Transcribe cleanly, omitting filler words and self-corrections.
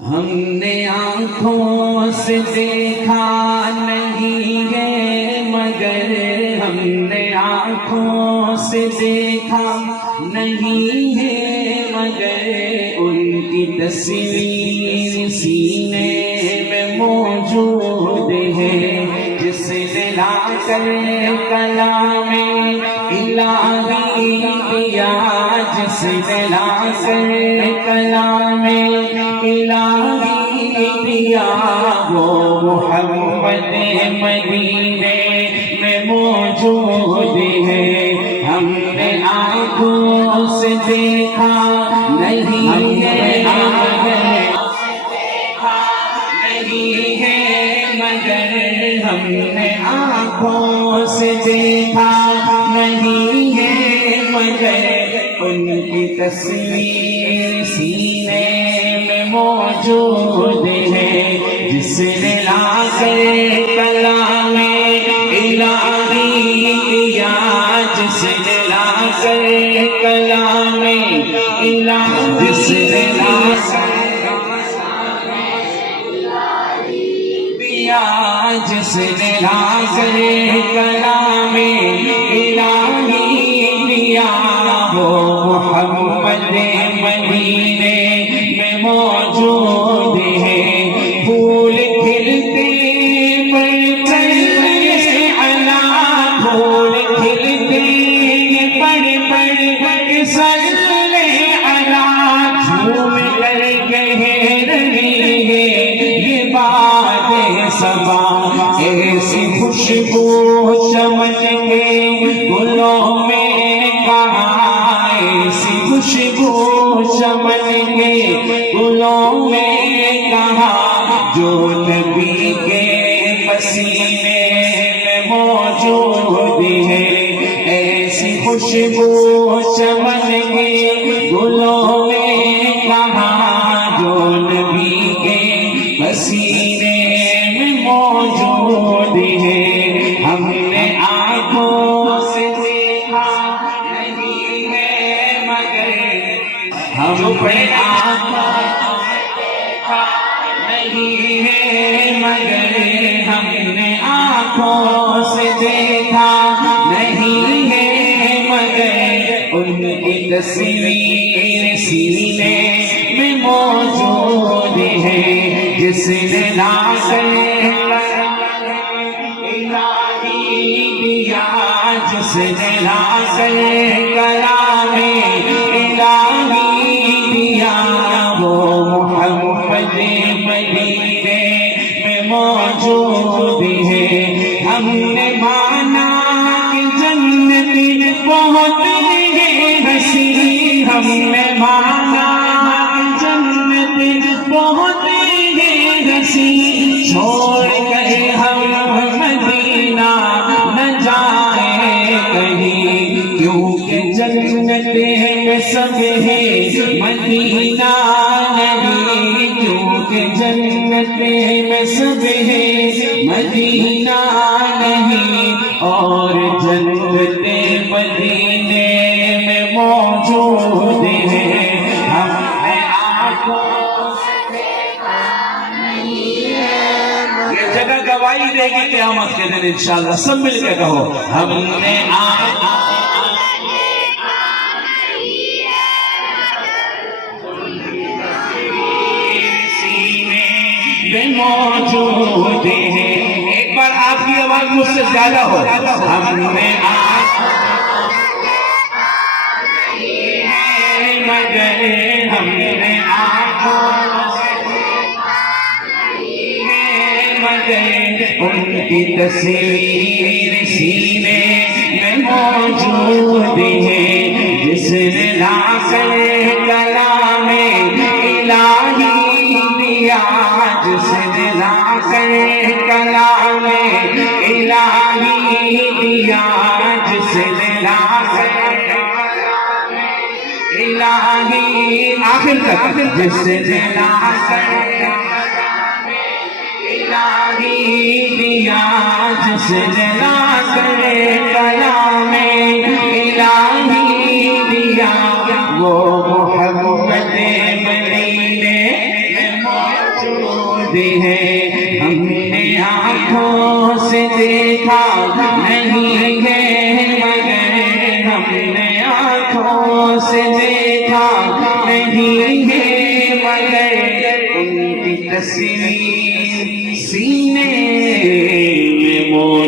ہم نے آنکھوں سے دیکھا نہیں ہے مگر ہم نے آنکھوں سے دیکھا نہیں ہے مگر ان کی تصویر سینے میں موجود ہے، جس نے لا کر کلام الہی دیا، جس نے لا کر کلام الہی دیا، وہ محمد مدینے میں موجود ہے۔ ہم نے آنکھوں سے دیکھا نہیں ہے نہیں ہے مگر ہم نے آنکھوں سے دیکھا نہیں ہے مگر ان کی تصویر سینے میں موجود ہے، جس نے لا کر کلام الہی دیا، جس نے لا کر کلام الہی، جس نے لا کر جس نے لا کر کلام الہی دیا، وہ محمد مدینے میں موجود ہے۔ پھول کھلتے پر سے علا، پھول کھلتے پر صلی علا، جھوم کر کہہ رہی ہے یہ بات صبا، ایسی خوشبو چمن کے گلوں میں کہاں، ایسی خوشبو چمن کے گلوں میں کہاں، جو نبی کے پسینے میں موجود ہے، ایسی خوشبو چمن کے گلوں میں کہاں، جو نبی کے پسینے موجود ہے۔ ہم نے آنکھوں سے دیکھا نہیں ہے مگر ہم نے آنکھوں سے دیکھا نہیں ہے مگر ہم نے آنکھوں سے دیکھا نہیں ہے مگر ان کی تصویر سینے میں موجود ہے، جس نے لا کر جس نے لا کر کلام الہی دیا، وہ محمد مدینے میں موجود ہے۔ ہم نے مانا کہ جنت بہت ہے حسین، ہم نے مانا کہ جنت بہت ہے حسین، چھوڑ کر ہم مدینہ نہ جائیں کہیں، کیونکہ جنت میں سب ہے مدینہ نہیں، کیونکہ جنت میں سب ہے مدینہ نہیں، اور جنت مدینے میں موجود ہے۔ ہم نے آنکھوں سے دیکھا نہیں ہے، یہ جگہ گواہی دے گی قیامت کے دن انشاءاللہ، سب مل کے کہو ہم نے آنکھوں موجود ہے۔ ایک بار آپ کی آواز مجھ سے زیادہ ہو، ہم نے مگر ہم نے آنکھوں مگر ان کی تصویر سینے میں موجود ہے، جس نے لا کر کلام الہی دیا، جس نے لا کر کلام الہی دیا، جس نے لا کر الہی آخر تک، جس نے لا کر الہی دیا، جس نے لا کر کلام الہی دیا، وہ محمد مدینے میں ہوتے ہیں، ہم نے آنکھوں سے دیکھا نہیں ہے مگر ہم نے آنکھوں سے دیکھا نہیں ہے مگر ان کی تصویر سینے میں